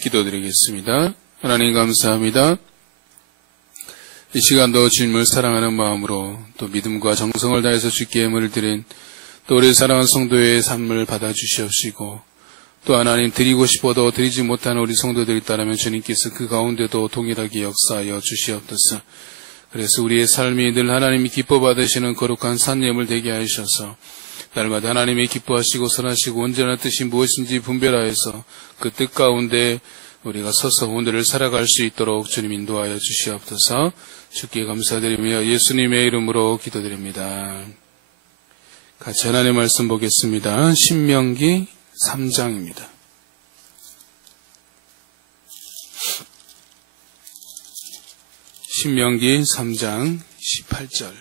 기도드리겠습니다. 하나님 감사합니다. 이 시간도 주님을 사랑하는 마음으로 또 믿음과 정성을 다해서 주께 예물을 드린 또 우리 사랑하는 성도의 삶을 받아주시옵시고 또 하나님 드리고 싶어도 드리지 못하는 우리 성도들이 있다면 주님께서 그 가운데도 동일하게 역사하여 주시옵소서. 그래서 우리의 삶이 늘 하나님이 기뻐 받으시는 거룩한 산예물 되게 하셔서 날마다 하나님이 기뻐하시고 선하시고 온전한 뜻이 무엇인지 분별하여서 그 뜻 가운데 우리가 서서 오늘을 살아갈 수 있도록 주님 인도하여 주시옵소서. 주께 감사드리며 예수님의 이름으로 기도드립니다. 같이 하나님의 말씀 보겠습니다. 신명기 3장입니다. 신명기 3장 18절.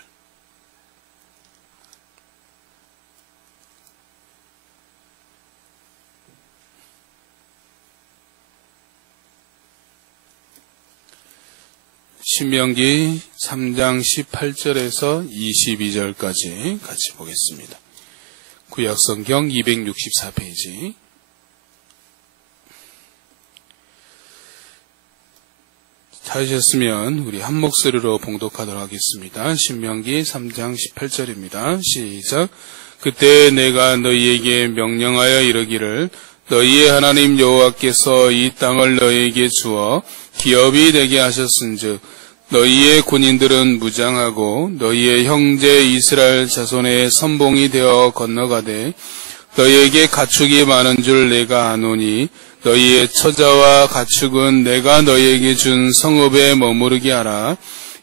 신명기 3장 18절에서 22절까지 같이 보겠습니다. 구약성경 264페이지. 찾으셨으면 우리 한 목소리로 봉독하도록 하겠습니다. 신명기 3장 18절입니다. 시작. 그때 내가 너희에게 명령하여 이르기를 너희의 하나님 여호와께서 이 땅을 너희에게 주어 기업이 되게 하셨은즉 너희의 군인들은 무장하고 너희의 형제 이스라엘 자손의 선봉이 되어 건너가되 너희에게 가축이 많은 줄 내가 아노니 너희의 처자와 가축은 내가 너희에게 준 성읍에 머무르게 하라.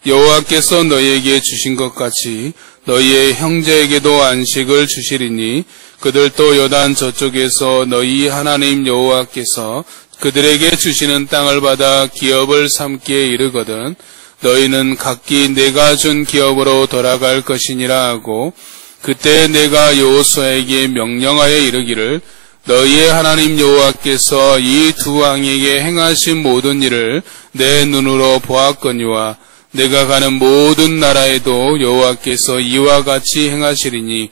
여호와께서 너희에게 주신 것 같이 너희의 형제에게도 안식을 주시리니 그들도 요단 저쪽에서 너희 하나님 여호와께서 그들에게 주시는 땅을 받아 기업을 삼기에 이르거든 너희는 각기 내가 준 기업으로 돌아갈 것이니라 하고 그때 내가 여호수아에게 명령하여 이르기를 너희의 하나님 여호와께서 이 두 왕에게 행하신 모든 일을 내 눈으로 보았거니와 내가 가는 모든 나라에도 여호와께서 이와 같이 행하시리니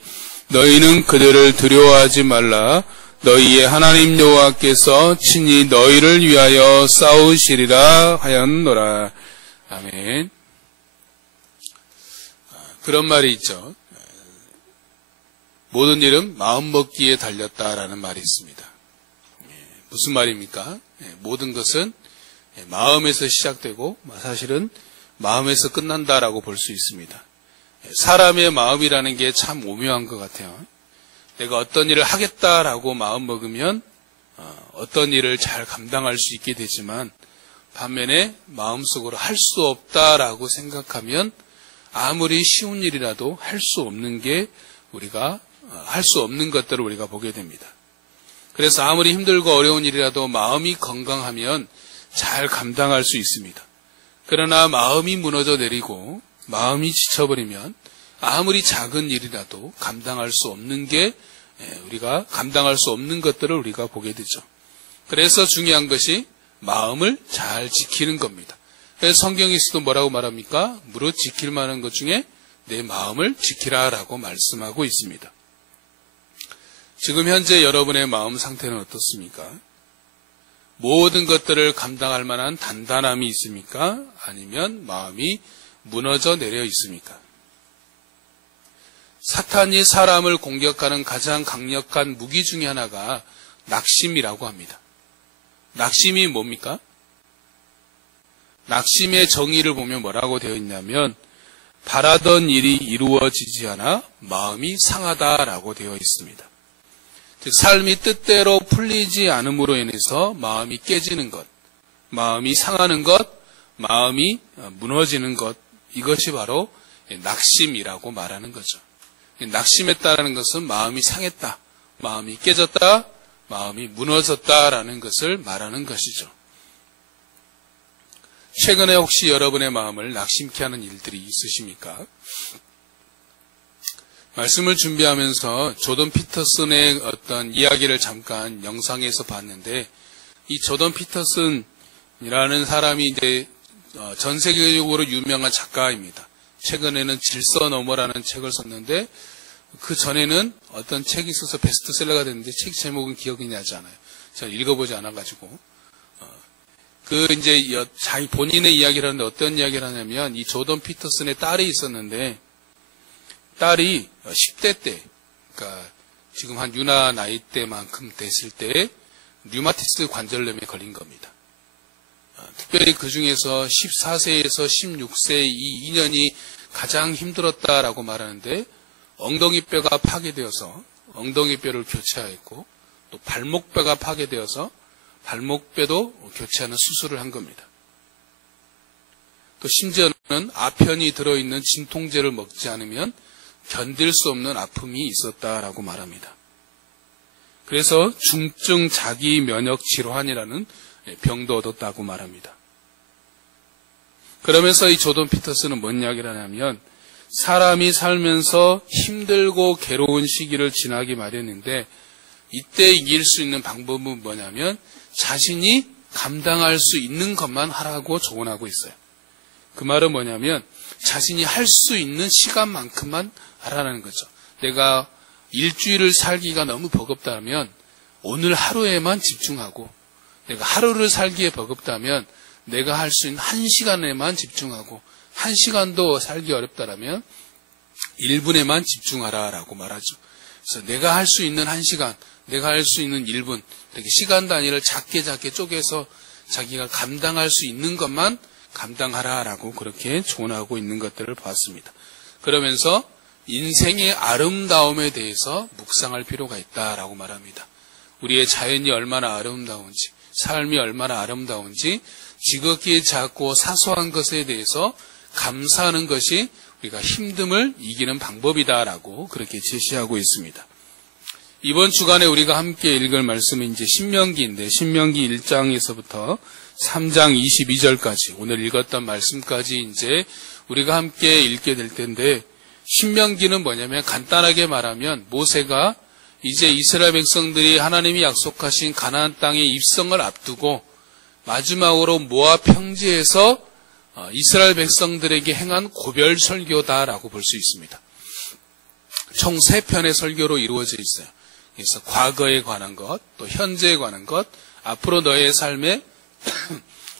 너희는 그들을 두려워하지 말라. 너희의 하나님 여호와께서 친히 너희를 위하여 싸우시리라 하였노라. 아멘. 그런 말이 있죠. 모든 일은 마음먹기에 달렸다라는 말이 있습니다. 무슨 말입니까? 모든 것은 마음에서 시작되고 사실은 마음에서 끝난다라고 볼 수 있습니다. 사람의 마음이라는 게 참 오묘한 것 같아요. 내가 어떤 일을 하겠다라고 마음먹으면 어떤 일을 잘 감당할 수 있게 되지만 반면에 마음속으로 할 수 없다라고 생각하면 아무리 쉬운 일이라도 할 수 없는 게 우리가 할 수 없는 것들을 우리가 보게 됩니다. 그래서 아무리 힘들고 어려운 일이라도 마음이 건강하면 잘 감당할 수 있습니다. 그러나 마음이 무너져 내리고 마음이 지쳐버리면 아무리 작은 일이라도 감당할 수 없는 게 우리가 감당할 수 없는 것들을 우리가 보게 되죠. 그래서 중요한 것이 마음을 잘 지키는 겁니다. 그래서 성경에서도 뭐라고 말합니까? 무릇 지킬 만한 것 중에 내 마음을 지키라라고 말씀하고 있습니다. 지금 현재 여러분의 마음 상태는 어떻습니까? 모든 것들을 감당할 만한 단단함이 있습니까? 아니면 마음이 무너져 내려 있습니까? 사탄이 사람을 공격하는 가장 강력한 무기 중에 하나가 낙심이라고 합니다. 낙심이 뭡니까? 낙심의 정의를 보면 뭐라고 되어 있냐면 바라던 일이 이루어지지 않아 마음이 상하다라고 되어 있습니다. 즉 삶이 뜻대로 풀리지 않음으로 인해서 마음이 깨지는 것, 마음이 상하는 것, 마음이 무너지는 것, 이것이 바로 낙심이라고 말하는 거죠. 낙심했다라는 것은 마음이 상했다, 마음이 깨졌다, 마음이 무너졌다라는 것을 말하는 것이죠. 최근에 혹시 여러분의 마음을 낙심케 하는 일들이 있으십니까? 말씀을 준비하면서 조던 피터슨의 어떤 이야기를 잠깐 영상에서 봤는데 이 조던 피터슨이라는 사람이 이제 전 세계적으로 유명한 작가입니다. 최근에는 질서 너머라는 책을 썼는데 그 전에는 어떤 책이 있어서 베스트셀러가 됐는데 책 제목은 기억이 나지 않아요. 제가 읽어보지 않아가지고 자기 본인의 이야기를 하는데 어떤 이야기를 하냐면, 이 조던 피터슨의 딸이 있었는데, 딸이 10대 때, 그러니까 지금 한 유나 나이대만큼 됐을 때, 류마티스 관절염에 걸린 겁니다. 특별히 그 중에서 14세에서 16세 이 2년이 가장 힘들었다라고 말하는데, 엉덩이뼈가 파괴되어서 엉덩이뼈를 교체하였고, 또 발목뼈가 파괴되어서 발목뼈도 교체하는 수술을 한 겁니다. 또 심지어는 아편이 들어있는 진통제를 먹지 않으면 견딜 수 없는 아픔이 있었다라고 말합니다. 그래서 중증 자기 면역 질환이라는 병도 얻었다고 말합니다. 그러면서 이 조던 피터슨은 뭔 이야기를 하냐면, 사람이 살면서 힘들고 괴로운 시기를 지나기 마련인데, 이때 이길 수 있는 방법은 뭐냐면 자신이 감당할 수 있는 것만 하라고 조언하고 있어요. 그 말은 뭐냐면 자신이 할 수 있는 시간만큼만 하라는 거죠. 내가 일주일을 살기가 너무 버겁다면 오늘 하루에만 집중하고, 내가 하루를 살기에 버겁다면 내가 할 수 있는 1시간에만 집중하고, 1시간도 살기 어렵다면 1분에만 집중하라라고 말하죠. 그래서 내가 할 수 있는 1시간, 내가 할 수 있는 1분, 이렇게 시간 단위를 작게 쪼개서 자기가 감당할 수 있는 것만 감당하라라고 그렇게 조언하고 있는 것들을 봤습니다. 그러면서 인생의 아름다움에 대해서 묵상할 필요가 있다라고 말합니다. 우리의 자연이 얼마나 아름다운지, 삶이 얼마나 아름다운지 지극히 작고 사소한 것에 대해서 감사하는 것이 우리가 힘듦을 이기는 방법이다라고 그렇게 제시하고 있습니다. 이번 주간에 우리가 함께 읽을 말씀은 이제 신명기인데, 신명기 1장에서부터 3장 22절까지 오늘 읽었던 말씀까지 이제 우리가 함께 읽게 될 텐데, 신명기는 뭐냐면 간단하게 말하면 모세가 이제 이스라엘 백성들이 하나님이 약속하신 가나안 땅의 입성을 앞두고 마지막으로 모압 평지에서 이스라엘 백성들에게 행한 고별 설교다라고 볼 수 있습니다. 총 3편의 설교로 이루어져 있어요. 그래서 과거에 관한 것, 또 현재에 관한 것, 앞으로 너의 삶의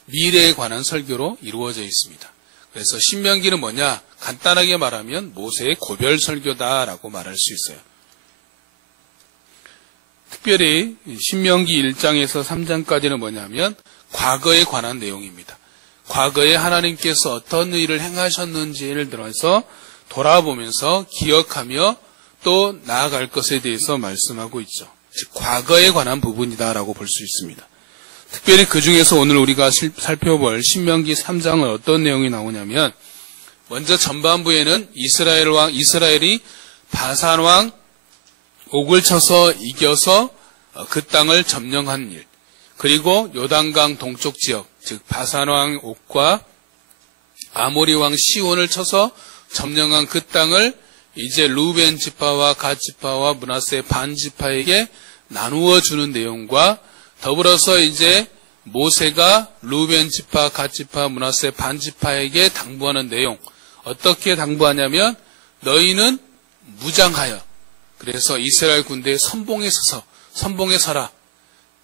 미래에 관한 설교로 이루어져 있습니다. 그래서 신명기는 뭐냐? 간단하게 말하면 모세의 고별 설교다라고 말할 수 있어요. 특별히 신명기 1장에서 3장까지는 뭐냐면 과거에 관한 내용입니다. 과거에 하나님께서 어떤 일을 행하셨는지를 들어서 돌아보면서 기억하며 또 나아갈 것에 대해서 말씀하고 있죠. 즉 과거에 관한 부분이다라고 볼 수 있습니다. 특별히 그 중에서 오늘 우리가 살펴볼 신명기 3장은 어떤 내용이 나오냐면, 먼저 전반부에는 이스라엘이 바산 왕 옥을 쳐서 이겨서 그 땅을 점령한 일, 그리고 요단강 동쪽 지역, 즉 바산 왕 옥과 아모리 왕 시온을 쳐서 점령한 그 땅을 이제 루벤 지파와 갓 지파와 므낫세 반 지파에게 나누어 주는 내용과 더불어서 이제 모세가 루벤 지파, 갓 지파, 므낫세 반 지파에게 당부하는 내용, 어떻게 당부하냐면 너희는 무장하여, 그래서 이스라엘 군대의 선봉에 서라.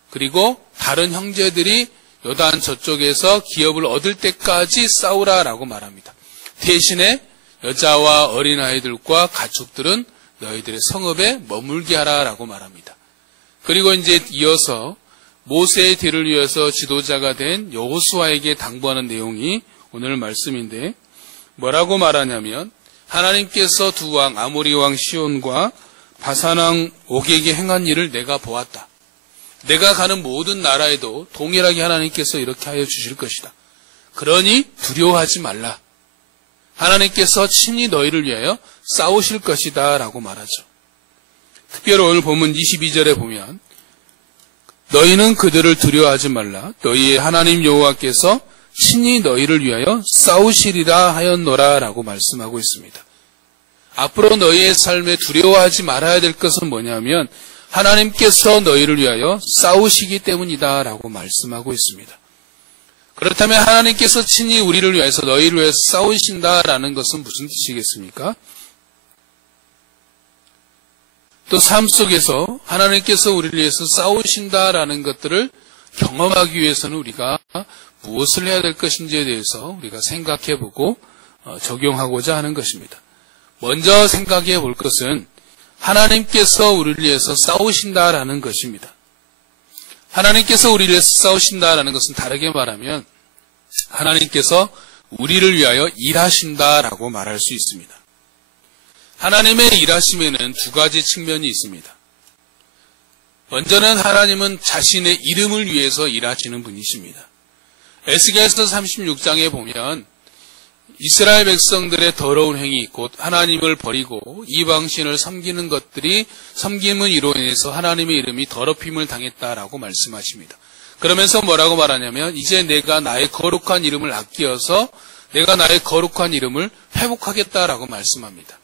그리고 다른 형제들이 요단 저쪽에서 기업을 얻을 때까지 싸우라라고 말합니다. 대신에 여자와 어린아이들과 가축들은 너희들의 성읍에 머물게 하라라고 말합니다. 그리고 이제 이어서 모세의 뒤를 이어서 지도자가 된 여호수아에게 당부하는 내용이 오늘 말씀인데, 뭐라고 말하냐면 하나님께서 두 왕 아모리 왕 시온과 바산 왕 옥에게 행한 일을 내가 보았다. 내가 가는 모든 나라에도 동일하게 하나님께서 이렇게 하여 주실 것이다. 그러니 두려워하지 말라. 하나님께서 친히 너희를 위하여 싸우실 것이다 라고 말하죠. 특별히 오늘 본문 22절에 보면 너희는 그들을 두려워하지 말라. 너희의 하나님 여호와께서 친히 너희를 위하여 싸우시리라 하였노라 라고 말씀하고 있습니다. 앞으로 너희의 삶에 두려워하지 말아야 될 것은 뭐냐면 하나님께서 너희를 위하여 싸우시기 때문이다 라고 말씀하고 있습니다. 그렇다면 하나님께서 친히 우리를 위해서 너희를 위해서 싸우신다라는 것은 무슨 뜻이겠습니까? 또 삶 속에서 하나님께서 우리를 위해서 싸우신다라는 것들을 경험하기 위해서는 우리가 무엇을 해야 될 것인지에 대해서 우리가 생각해보고 적용하고자 하는 것입니다. 먼저 생각해 볼 것은 하나님께서 우리를 위해서 싸우신다라는 것입니다. 하나님께서 우리를 위해서 싸우신다라는 것은 다르게 말하면 하나님께서 우리를 위하여 일하신다라고 말할 수 있습니다. 하나님의 일하심에는 두 가지 측면이 있습니다. 먼저는 하나님은 자신의 이름을 위해서 일하시는 분이십니다. 에스겔서 36장에 보면 이스라엘 백성들의 더러운 행위, 곧 하나님을 버리고 이방신을 섬기는 것들이 섬김으로 인해서 하나님의 이름이 더럽힘을 당했다라고 말씀하십니다. 그러면서 뭐라고 말하냐면 이제 내가 나의 거룩한 이름을 아끼어서 내가 나의 거룩한 이름을 회복하겠다라고 말씀합니다.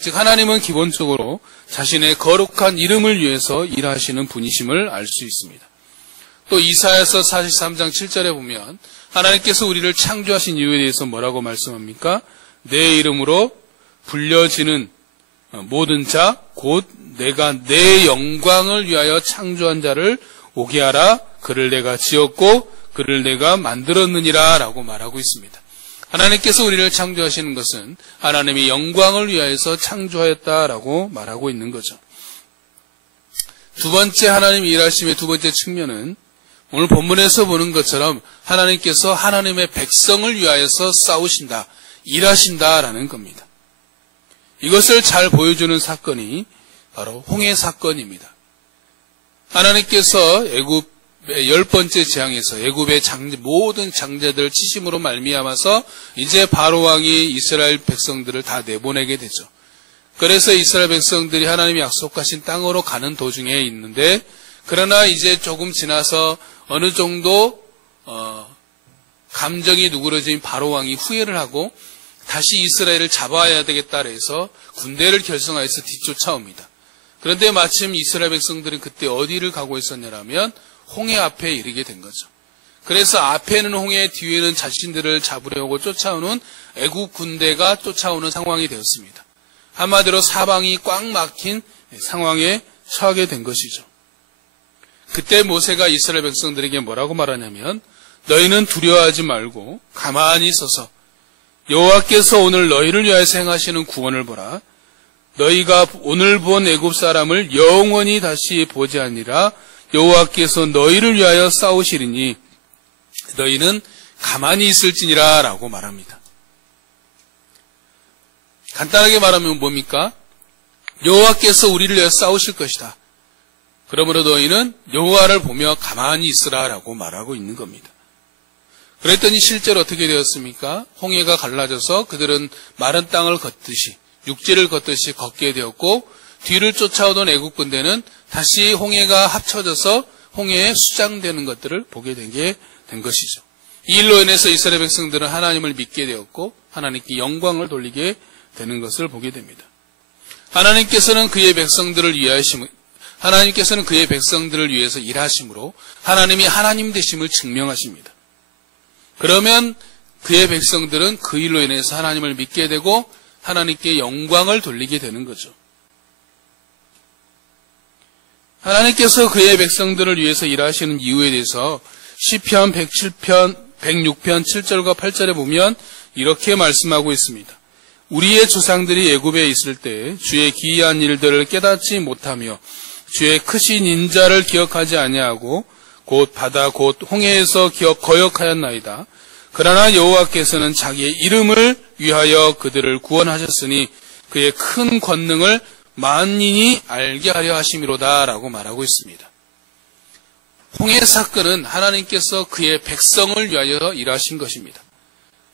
즉 하나님은 기본적으로 자신의 거룩한 이름을 위해서 일하시는 분이심을 알 수 있습니다. 또 이사야서 43장 7절에 보면 하나님께서 우리를 창조하신 이유에 대해서 뭐라고 말씀합니까? 내 이름으로 불려지는 모든 자, 곧 내가 내 영광을 위하여 창조한 자를 오게 하라. 그를 내가 지었고 그를 내가 만들었느니라 라고 말하고 있습니다. 하나님께서 우리를 창조하시는 것은 하나님의 영광을 위하여서 창조하였다라고 말하고 있는 거죠. 두 번째 하나님 일하심의 두 번째 측면은 오늘 본문에서 보는 것처럼 하나님께서 하나님의 백성을 위하여서 싸우신다, 일하신다라는 겁니다. 이것을 잘 보여주는 사건이 바로 홍해 사건입니다. 하나님께서 애굽의 10번째 재앙에서 애굽의 모든 장자들 치심으로 말미암아서 이제 바로 왕이 이스라엘 백성들을 다 내보내게 되죠. 그래서 이스라엘 백성들이 하나님이 약속하신 땅으로 가는 도중에 있는데 그러나 이제 조금 지나서 어느 정도 감정이 누그러진 바로 왕이 후회를 하고 다시 이스라엘을 잡아야 되겠다 해서 군대를 결성하여서 뒤쫓아옵니다. 그런데 마침 이스라엘 백성들은 그때 어디를 가고 있었냐면 홍해 앞에 이르게 된 거죠. 그래서 앞에는 홍해, 뒤에는 자신들을 잡으려고 쫓아오는 애국 군대가 쫓아오는 상황이 되었습니다. 한마디로 사방이 꽉 막힌 상황에 처하게 된 것이죠. 그때 모세가 이스라엘 백성들에게 뭐라고 말하냐면 너희는 두려워하지 말고 가만히 있어서 여호와께서 오늘 너희를 위하여서 행하시는 구원을 보라. 너희가 오늘 본 애굽 사람을 영원히 다시 보지 아니라 여호와께서 너희를 위하여 싸우시리니 너희는 가만히 있을지니라 라고 말합니다. 간단하게 말하면 뭡니까? 여호와께서 우리를 위하여 싸우실 것이다. 그러므로 너희는 여호와를 보며 가만히 있으라 라고 말하고 있는 겁니다. 그랬더니 실제로 어떻게 되었습니까? 홍해가 갈라져서 그들은 마른 땅을 걷듯이 육지를 걷듯이 걷게 되었고 뒤를 쫓아오던 애국 군대는 다시 홍해가 합쳐져서 홍해에 수장되는 것들을 보게 된 것이죠. 이 일로 인해서 이스라엘 백성들은 하나님을 믿게 되었고 하나님께 영광을 돌리게 되는 것을 보게 됩니다. 하나님께서는 그의 백성들을 위해서 일하심으로 하나님이 하나님 되심을 증명하십니다. 그러면 그의 백성들은 그 일로 인해서 하나님을 믿게 되고 하나님께 영광을 돌리게 되는 거죠. 하나님께서 그의 백성들을 위해서 일하시는 이유에 대해서 시편 106편 7절과 8절에 보면 이렇게 말씀하고 있습니다. 우리의 조상들이 애굽에 있을 때 주의 기이한 일들을 깨닫지 못하며 주의 크신 인자를 기억하지 아니하고 곧 바다 곧 홍해에서 거역하였나이다. 그러나 여호와께서는 자기의 이름을 위하여 그들을 구원하셨으니 그의 큰 권능을 만인이 알게 하려 하심이로다 라고 말하고 있습니다. 홍해 사건은 하나님께서 그의 백성을 위하여 일하신 것입니다.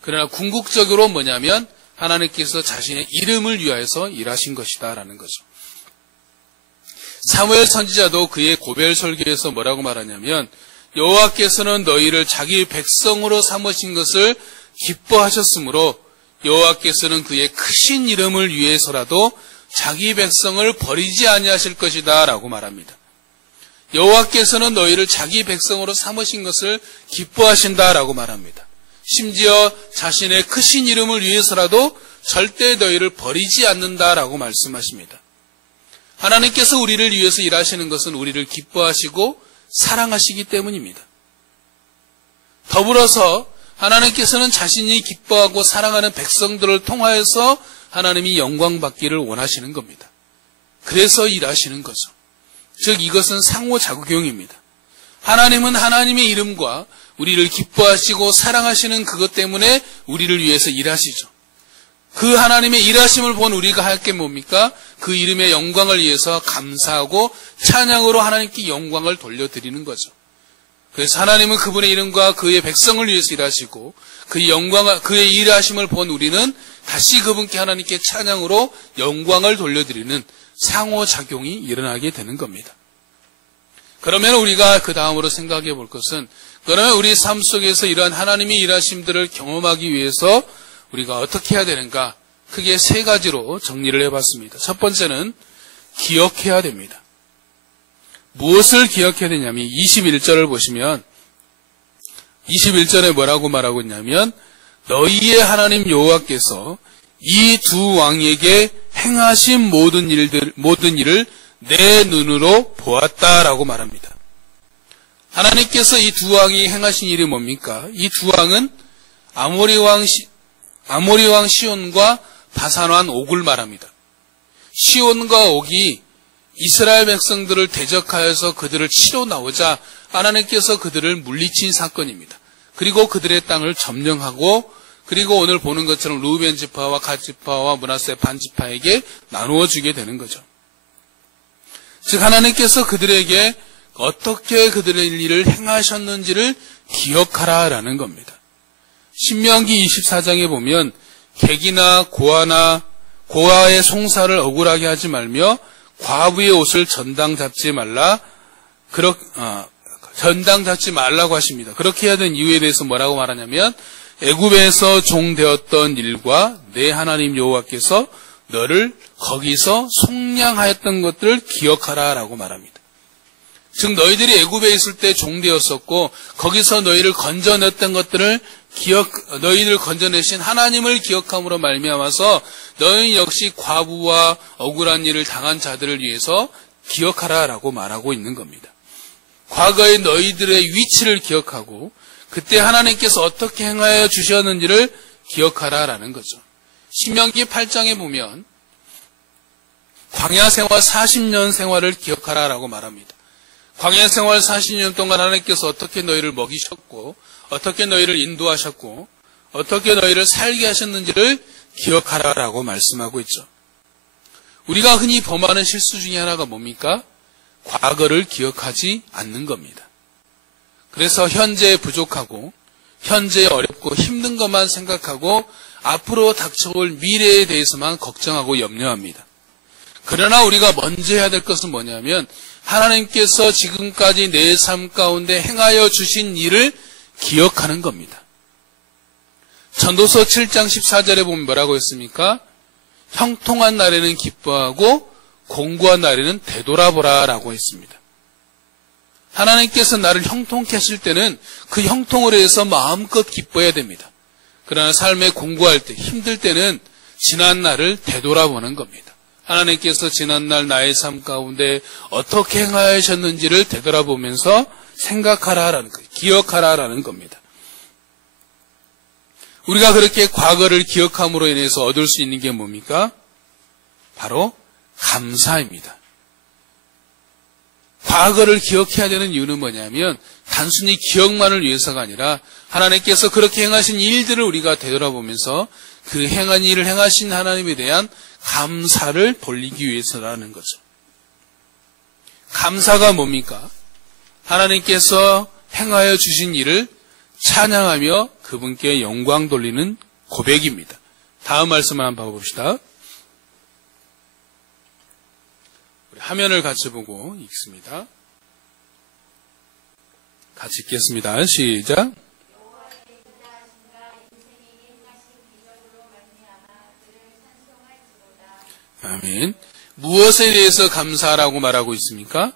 그러나 궁극적으로 뭐냐면 하나님께서 자신의 이름을 위하여서 일하신 것이다 라는 거죠. 사무엘 선지자도 그의 고별 설교에서 뭐라고 말하냐면 여호와께서는 너희를 자기 백성으로 삼으신 것을 기뻐하셨으므로 여호와께서는 그의 크신 이름을 위해서라도 자기 백성을 버리지 아니하실 것이다 라고 말합니다. 여호와께서는 너희를 자기 백성으로 삼으신 것을 기뻐하신다라고 말합니다. 심지어 자신의 크신 이름을 위해서라도 절대 너희를 버리지 않는다라고 말씀하십니다. 하나님께서 우리를 위해서 일하시는 것은 우리를 기뻐하시고 사랑하시기 때문입니다. 더불어서 하나님께서는 자신이 기뻐하고 사랑하는 백성들을 통하여서 하나님이 영광 받기를 원하시는 겁니다. 그래서 일하시는 거죠. 즉 이것은 상호작용입니다. 하나님은 하나님의 이름과 우리를 기뻐하시고 사랑하시는 그것 때문에 우리를 위해서 일하시죠. 그 하나님의 일하심을 본 우리가 할 게 뭡니까? 그 이름의 영광을 위해서 감사하고 찬양으로 하나님께 영광을 돌려드리는 거죠. 그래서 하나님은 그분의 이름과 그의 백성을 위해서 일하시고 그 영광, 그의 일하심을 본 우리는 다시 그분께 하나님께 찬양으로 영광을 돌려드리는 상호작용이 일어나게 되는 겁니다. 그러면 우리가 그 다음으로 생각해 볼 것은, 그러면 우리 삶 속에서 이러한 하나님의 일하심들을 경험하기 위해서 우리가 어떻게 해야 되는가? 크게 세 가지로 정리를 해봤습니다. 첫 번째는 기억해야 됩니다. 무엇을 기억해야 되냐면 21절을 보시면 21절에 뭐라고 말하고 있냐면 너희의 하나님 여호와께서 이 두 왕에게 행하신 모든 일을 내 눈으로 보았다라고 말합니다. 하나님께서 이 두 왕이 행하신 일이 뭡니까? 이 두 왕은 아모리 왕 시온과 바산 왕 옥을 말합니다. 시온과 옥이 이스라엘 백성들을 대적하여서 그들을 치러 나오자 하나님께서 그들을 물리친 사건입니다. 그리고 그들의 땅을 점령하고 그리고 오늘 보는 것처럼 루벤 지파와 갓 지파와 므낫세 반 지파에게 나누어 주게 되는 거죠. 즉 하나님께서 그들에게 어떻게 그들의 일을 행하셨는지를 기억하라라는 겁니다. 신명기 24장에 보면 객이나 고아의 송사를 억울하게 하지 말며 과부의 옷을 전당 잡지 말라고 하십니다. 그렇게 해야 되는 이유에 대해서 뭐라고 말하냐면 애굽에서 종되었던 일과 내 하나님 여호와께서 너를 거기서 속량하였던 것들을 기억하라라고 말합니다. 즉 너희들이 애굽에 있을 때 종되었었고 거기서 너희를 건져냈던 것들을 너희를 건져내신 하나님을 기억함으로 말미암아서 너희 역시 과부와 억울한 일을 당한 자들을 위해서 기억하라라고 말하고 있는 겁니다. 과거의 너희들의 위치를 기억하고 그때 하나님께서 어떻게 행하여 주셨는지를 기억하라라는 거죠. 신명기 8장에 보면 광야 생활 40년 생활을 기억하라라고 말합니다. 광야 생활 40년 동안 하나님께서 어떻게 너희를 먹이셨고 어떻게 너희를 인도하셨고 어떻게 너희를 살게 하셨는지를 기억하라라고 말씀하고 있죠. 우리가 흔히 범하는 실수 중에 하나가 뭡니까? 과거를 기억하지 않는 겁니다. 그래서 현재에 부족하고 현재에 어렵고 힘든 것만 생각하고 앞으로 닥쳐올 미래에 대해서만 걱정하고 염려합니다. 그러나 우리가 먼저 해야 될 것은 뭐냐면 하나님께서 지금까지 내 삶 가운데 행하여 주신 일을 기억하는 겁니다. 전도서 7장 14절에 보면 뭐라고 했습니까? 형통한 날에는 기뻐하고 공고한 날에는 되돌아보라 라고 했습니다. 하나님께서 나를 형통케 하실 때는 그 형통으로 해서 마음껏 기뻐해야 됩니다. 그러나 삶에 공고할 때, 힘들 때는 지난 날을 되돌아보는 겁니다. 하나님께서 지난날 나의 삶 가운데 어떻게 행하셨는지를 되돌아보면서 생각하라라는 거예요. 기억하라라는 겁니다. 우리가 그렇게 과거를 기억함으로 인해서 얻을 수 있는 게 뭡니까? 바로 감사입니다. 과거를 기억해야 되는 이유는 뭐냐면 단순히 기억만을 위해서가 아니라 하나님께서 그렇게 행하신 일들을 우리가 되돌아보면서 그 행한 일을 행하신 하나님에 대한 감사를 돌리기 위해서라는 거죠. 감사가 뭡니까? 하나님께서 행하여 주신 일을 찬양하며 그분께 영광 돌리는 고백입니다. 다음 말씀을 한번 봐봅시다. 우리 화면을 같이 보고 읽습니다. 같이 읽겠습니다. 시작. 아멘. 무엇에 대해서 감사라고 말하고 있습니까?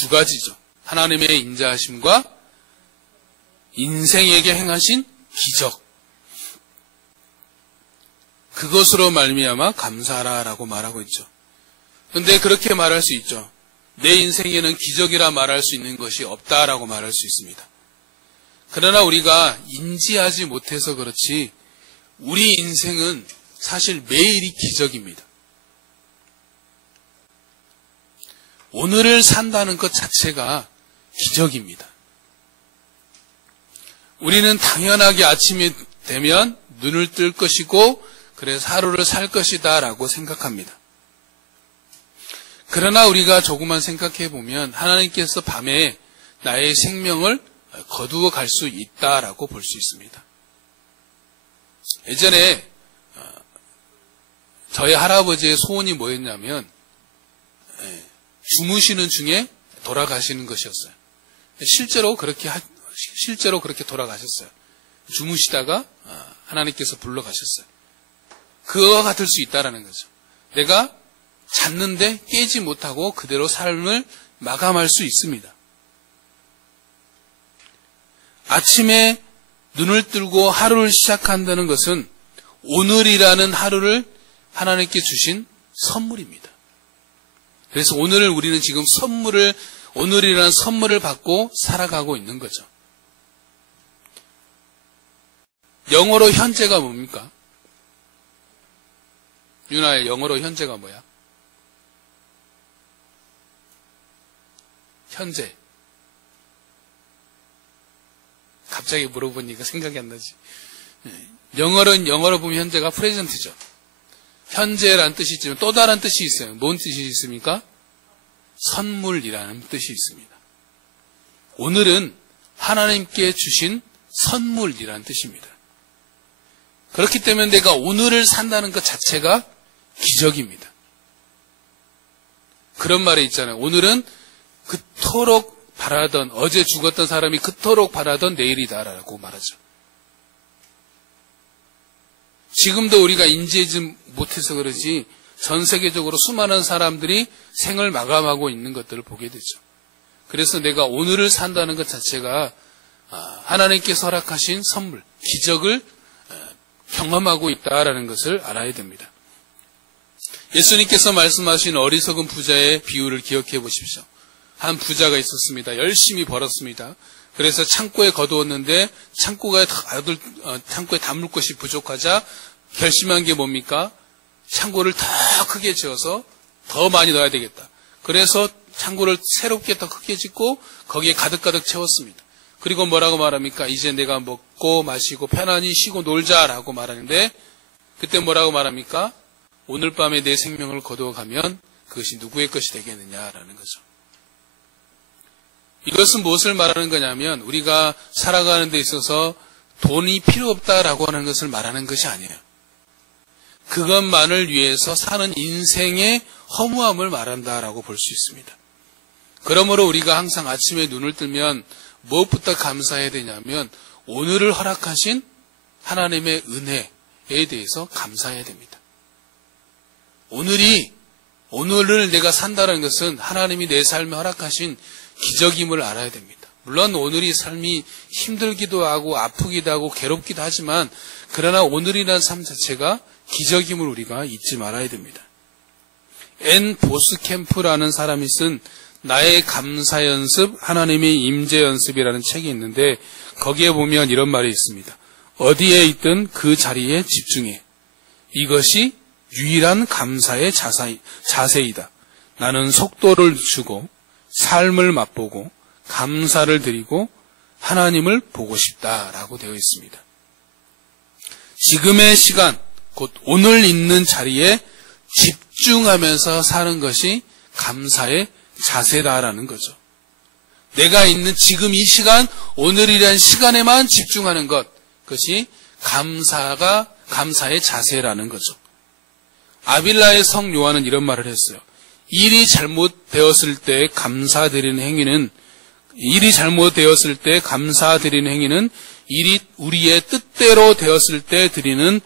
두 가지죠. 하나님의 인자하심과 인생에게 행하신 기적. 그것으로 말미암아 감사하라라고 말하고 있죠. 그런데 그렇게 말할 수 있죠. 내 인생에는 기적이라 말할 수 있는 것이 없다라고 말할 수 있습니다. 그러나 우리가 인지하지 못해서 그렇지 우리 인생은 사실 매일이 기적입니다. 오늘을 산다는 것 자체가 기적입니다. 우리는 당연하게 아침이 되면 눈을 뜰 것이고 그래서 하루를 살 것이다 라고 생각합니다. 그러나 우리가 조금만 생각해 보면 하나님께서 밤에 나의 생명을 거두어 갈 수 있다라고 볼 수 있습니다. 예전에 저희 할아버지의 소원이 뭐였냐면 주무시는 중에 돌아가시는 것이었어요. 실제로 그렇게 돌아가셨어요. 주무시다가 하나님께서 불러가셨어요. 그와 같을 수 있다라는 거죠. 내가 잤는데 깨지 못하고 그대로 삶을 마감할 수 있습니다. 아침에 눈을 뜨고 하루를 시작한다는 것은 오늘이라는 하루를 하나님께 주신 선물입니다. 그래서 오늘을 우리는 지금 오늘이라는 선물을 받고 살아가고 있는 거죠. 영어로 현재가 뭡니까? 윤아의 영어로 현재가 뭐야? 현재. 갑자기 물어보니까 생각이 안 나지. 영어로 보면 현재가 프레젠트죠. 현재라는 뜻이 있지만 또 다른 뜻이 있어요. 뭔 뜻이 있습니까? 선물이라는 뜻이 있습니다. 오늘은 하나님께 주신 선물이라는 뜻입니다. 그렇기 때문에 내가 오늘을 산다는 것 자체가 기적입니다. 그런 말이 있잖아요. 오늘은 그토록 바라던, 어제 죽었던 사람이 그토록 바라던 내일이다라고 말하죠. 지금도 우리가 인지하지 못해서 그러지 전 세계적으로 수많은 사람들이 생을 마감하고 있는 것들을 보게 되죠. 그래서 내가 오늘을 산다는 것 자체가 하나님께서 허락하신 선물, 기적을 경험하고 있다라는 것을 알아야 됩니다. 예수님께서 말씀하신 어리석은 부자의 비유를 기억해 보십시오. 한 부자가 있었습니다. 열심히 벌었습니다. 그래서 창고에 거두었는데 창고에 담을 것이 부족하자 결심한 게 뭡니까? 창고를 더 크게 지어서 더 많이 넣어야 되겠다. 그래서 창고를 새롭게 더 크게 짓고 거기에 가득가득 채웠습니다. 그리고 뭐라고 말합니까? 이제 내가 먹고 마시고 편안히 쉬고 놀자라고 말하는데 그때 뭐라고 말합니까? 오늘 밤에 내 생명을 거두어가면 그것이 누구의 것이 되겠느냐라는 거죠. 이것은 무엇을 말하는 거냐면 우리가 살아가는 데 있어서 돈이 필요 없다라고 하는 것을 말하는 것이 아니에요. 그것만을 위해서 사는 인생의 허무함을 말한다라고 볼 수 있습니다. 그러므로 우리가 항상 아침에 눈을 뜨면 무엇부터 감사해야 되냐면 오늘을 허락하신 하나님의 은혜에 대해서 감사해야 됩니다. 오늘을 내가 산다는 것은 하나님이 내 삶에 허락하신 기적임을 알아야 됩니다. 물론 오늘이 삶이 힘들기도 하고 아프기도 하고 괴롭기도 하지만 그러나 오늘이라는 삶 자체가 기적임을 우리가 잊지 말아야 됩니다. 앤 보스캠프라는 사람이 쓴 나의 감사 연습, 하나님의 임재 연습이라는 책이 있는데 거기에 보면 이런 말이 있습니다. 어디에 있든 그 자리에 집중해. 이것이 유일한 감사의 자세이다. 나는 속도를 주고 삶을 맛보고 감사를 드리고 하나님을 보고 싶다라고 되어 있습니다. 지금의 시간, 곧 오늘 있는 자리에 집중하면서 사는 것이 감사의 자세다라는 거죠. 내가 있는 지금 이 시간, 오늘이라는 시간에만 집중하는 것, 그것이 감사의 자세라는 거죠. 아빌라의 성 요한은 이런 말을 했어요. 일이 잘못되었을 때 감사드리는 행위는 일이 우리의 뜻대로 되었을 때 드리는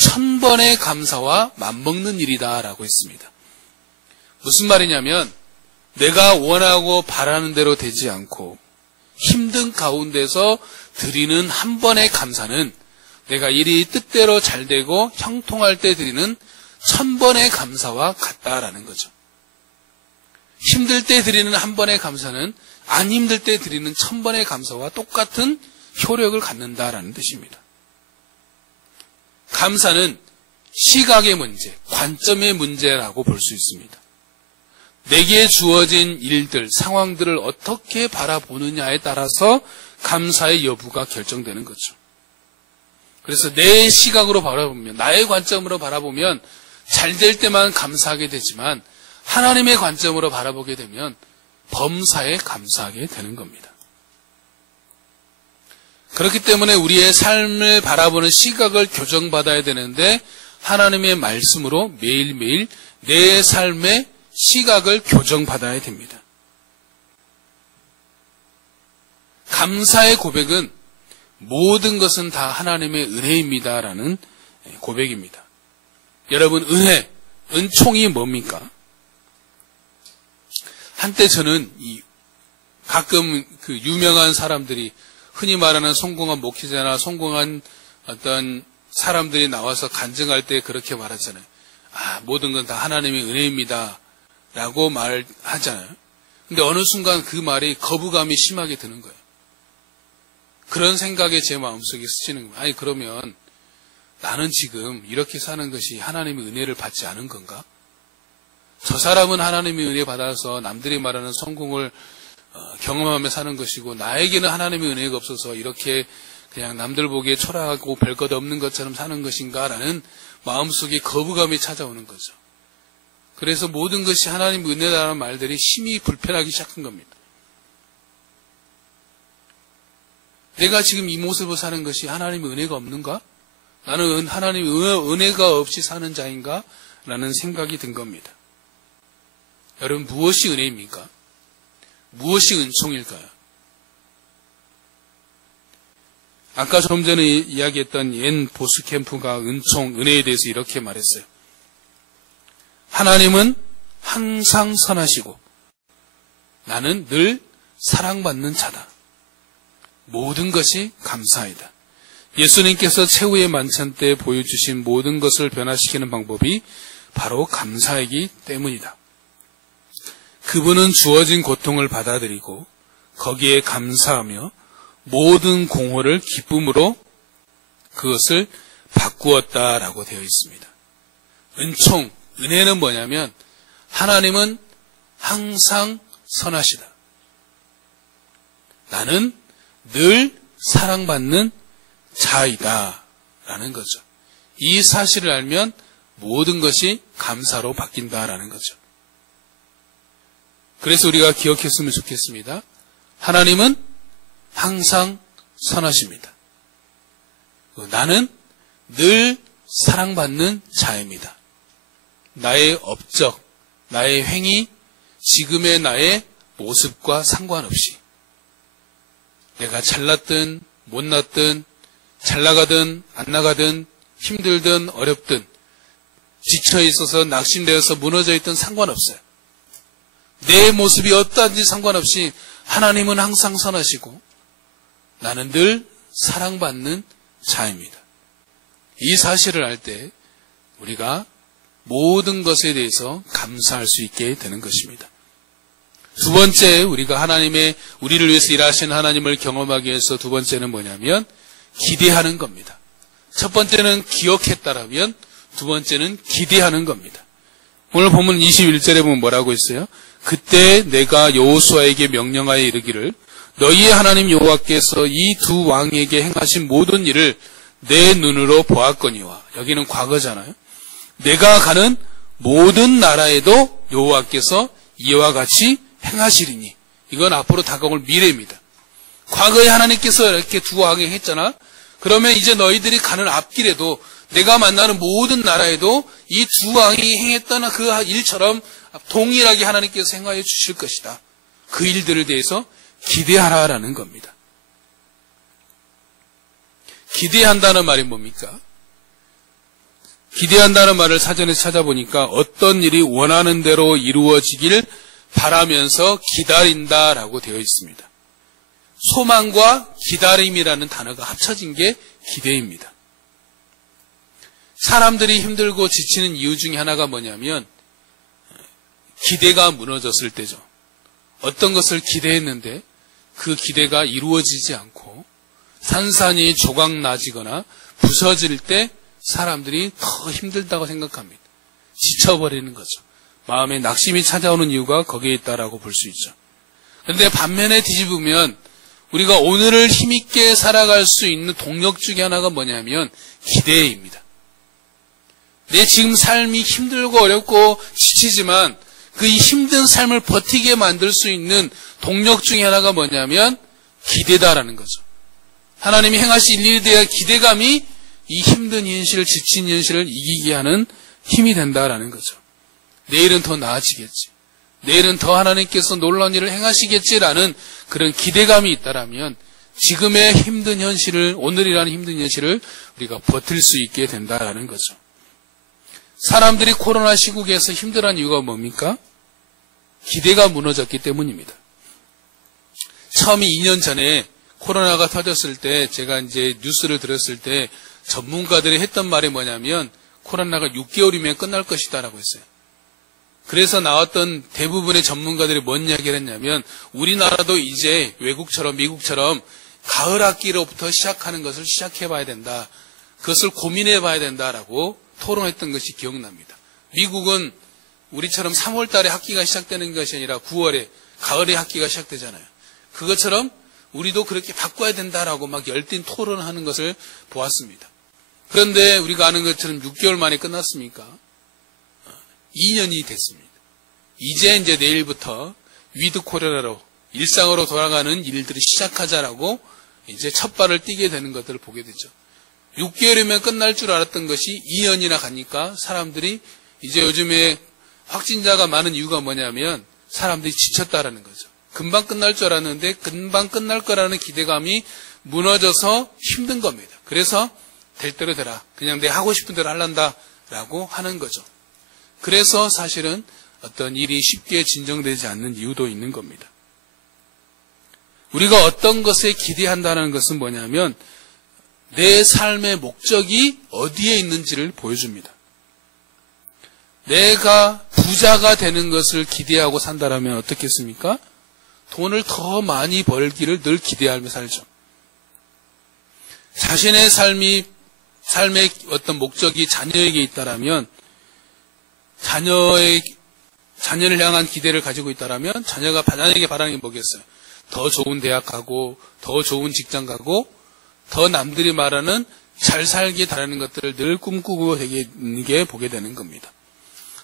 1000번의 감사와 맞먹는 일이다라고 했습니다. 무슨 말이냐면 내가 원하고 바라는 대로 되지 않고 힘든 가운데서 드리는 한 번의 감사는 내가 일이 뜻대로 잘 되고 형통할 때 드리는 1000번의 감사와 같다라는 거죠. 힘들 때 드리는 한 번의 감사는 안 힘들 때 드리는 1000번의 감사와 똑같은 효력을 갖는다라는 뜻입니다. 감사는 시각의 문제, 관점의 문제라고 볼 수 있습니다. 내게 주어진 일들, 상황들을 어떻게 바라보느냐에 따라서 감사의 여부가 결정되는 거죠. 그래서 내 시각으로 바라보면, 나의 관점으로 바라보면 잘 될 때만 감사하게 되지만 하나님의 관점으로 바라보게 되면 범사에 감사하게 되는 겁니다. 그렇기 때문에 우리의 삶을 바라보는 시각을 교정받아야 되는데 하나님의 말씀으로 매일매일 내 삶의 시각을 교정받아야 됩니다. 감사의 고백은 모든 것은 다 하나님의 은혜입니다라는 고백입니다. 여러분, 은혜, 은총이 뭡니까? 한때 저는 가끔 그 유명한 사람들이 흔히 말하는 성공한 목회자나 성공한 어떤 사람들이 나와서 간증할 때 그렇게 말하잖아요. 모든 건 다 하나님의 은혜입니다. 라고 말하잖아요. 근데 어느 순간 그 말이 거부감이 심하게 드는 거예요. 그런 생각이 제 마음속에 스치는 거예요. 그러면 나는 지금 이렇게 사는 것이 하나님의 은혜를 받지 않은 건가? 저 사람은 하나님의 은혜 받아서 남들이 말하는 성공을 경험하며 사는 것이고 나에게는 하나님의 은혜가 없어서 이렇게 그냥 남들 보기에 초라하고 별것 없는 것처럼 사는 것인가라는 마음속에 거부감이 찾아오는 거죠. 그래서 모든 것이 하나님의 은혜라는 말들이 심히 불편하기 시작한 겁니다. 내가 지금 이 모습으로 사는 것이 하나님의 은혜가 없는가? 나는 하나님의 은혜가 없이 사는 자인가? 라는 생각이 든 겁니다. 여러분, 무엇이 은혜입니까? 무엇이 은총일까요? 아까 좀 전에 이야기했던 옌 보스캠프가 은총, 은혜에 대해서 이렇게 말했어요. 하나님은 항상 선하시고 나는 늘 사랑받는 자다. 모든 것이 감사이다. 예수님께서 최후의 만찬 때 보여주신 모든 것을 변화시키는 방법이 바로 감사이기 때문이다. 그분은 주어진 고통을 받아들이고 거기에 감사하며 모든 공허를 기쁨으로 그것을 바꾸었다라고 되어 있습니다. 은총, 은혜는 뭐냐면 하나님은 항상 선하시다. 나는 늘 사랑받는 자이다 라는 거죠. 이 사실을 알면 모든 것이 감사로 바뀐다라는 거죠. 그래서 우리가 기억했으면 좋겠습니다. 하나님은 항상 선하십니다. 나는 늘 사랑받는 자입니다. 나의 업적, 나의 행위, 지금의 나의 모습과 상관없이 내가 잘났든 못났든 잘 나가든 안 나가든 힘들든 어렵든 지쳐 있어서 낙심되어서 무너져 있든 상관없어요. 내 모습이 어떠한지 상관없이 하나님은 항상 선하시고 나는 늘 사랑받는 자입니다. 이 사실을 알 때 우리가 모든 것에 대해서 감사할 수 있게 되는 것입니다. 두 번째, 우리가 우리를 위해서 일하신 하나님을 경험하기 위해서 두 번째는 뭐냐면 기대하는 겁니다. 첫 번째는 기억했다라면 두 번째는 기대하는 겁니다. 오늘 본문 21절에 보면 뭐라고 있어요? 그때 내가 여호수아에게 명령하여 이르기를 너희의 하나님 여호와께서 이 두 왕에게 행하신 모든 일을 내 눈으로 보았거니와. 여기는 과거잖아요. 내가 가는 모든 나라에도 여호와께서 이와 같이 행하시리니. 이건 앞으로 다가올 미래입니다. 과거에 하나님께서 이렇게 두 왕에 했잖아. 그러면 이제 너희들이 가는 앞길에도 내가 만나는 모든 나라에도 이 두 왕이 행했던 그 일처럼 동일하게 하나님께서 행하여 주실 것이다. 그 일들에 대해서 기대하라라는 겁니다. 기대한다는 말이 뭡니까? 기대한다는 말을 사전에서 찾아보니까 어떤 일이 원하는 대로 이루어지길 바라면서 기다린다라고 되어 있습니다. 소망과 기다림이라는 단어가 합쳐진 게 기대입니다. 사람들이 힘들고 지치는 이유 중에 하나가 뭐냐면 기대가 무너졌을 때죠. 어떤 것을 기대했는데 그 기대가 이루어지지 않고 산산이 조각나지거나 부서질 때 사람들이 더 힘들다고 생각합니다. 지쳐버리는 거죠. 마음에 낙심이 찾아오는 이유가 거기에 있다라고 볼 수 있죠. 그런데 반면에 뒤집으면 우리가 오늘을 힘있게 살아갈 수 있는 동력 중에 하나가 뭐냐면 기대입니다. 내 지금 삶이 힘들고 어렵고 지치지만 그 힘든 삶을 버티게 만들 수 있는 동력 중에 하나가 뭐냐면 기대다라는 거죠. 하나님이 행하실 일에 대한 기대감이 이 힘든 현실, 지친 현실을 이기게 하는 힘이 된다라는 거죠. 내일은 더 나아지겠지. 내일은 더 하나님께서 놀라운 일을 행하시겠지라는 그런 기대감이 있다라면 지금의 힘든 현실을, 오늘이라는 힘든 현실을 우리가 버틸 수 있게 된다라는 거죠. 사람들이 코로나 시국에서 힘들어하는 이유가 뭡니까? 기대가 무너졌기 때문입니다. 처음에 2년 전에 코로나가 터졌을 때 제가 이제 뉴스를 들었을 때 전문가들이 했던 말이 뭐냐면 코로나가 6개월이면 끝날 것이다라고 했어요. 그래서 나왔던 대부분의 전문가들이 뭔 이야기를 했냐면 우리나라도 이제 외국처럼 미국처럼 가을 학기로부터 시작하는 것을 시작해봐야 된다. 그것을 고민해봐야 된다라고 토론했던 것이 기억납니다. 미국은 우리처럼 3월 달에 학기가 시작되는 것이 아니라 9월에 가을에 학기가 시작되잖아요. 그것처럼 우리도 그렇게 바꿔야 된다라고 막 열띤 토론하는 것을 보았습니다. 그런데 우리가 아는 것처럼 6개월 만에 끝났습니까? 2년이 됐습니다. 이제 내일부터 위드 코로나로 일상으로 돌아가는 일들을 시작하자라고 이제 첫 발을 띄게 되는 것들을 보게 되죠. 6개월이면 끝날 줄 알았던 것이 2년이나 가니까 사람들이 이제 요즘에 확진자가 많은 이유가 뭐냐면 사람들이 지쳤다라는 거죠. 금방 끝날 줄 알았는데 금방 끝날 거라는 기대감이 무너져서 힘든 겁니다. 그래서 될 대로 되라. 그냥 내 하고 싶은 대로 하란다라고 하는 거죠. 그래서 사실은 어떤 일이 쉽게 진정되지 않는 이유도 있는 겁니다. 우리가 어떤 것에 기대한다는 것은 뭐냐면 내 삶의 목적이 어디에 있는지를 보여줍니다. 내가 부자가 되는 것을 기대하고 산다라면 어떻겠습니까? 돈을 더 많이 벌기를 늘 기대하며 살죠. 자신의 삶의 어떤 목적이 자녀에게 있다라면 자녀를 향한 기대를 가지고 있다라면 자녀가 자녀에게 바라는 게 뭐겠어요? 더 좋은 대학 가고 더 좋은 직장 가고 더 남들이 말하는 잘 살게 바라는 것들을 늘 꿈꾸고 있는 게 보게 되는 겁니다.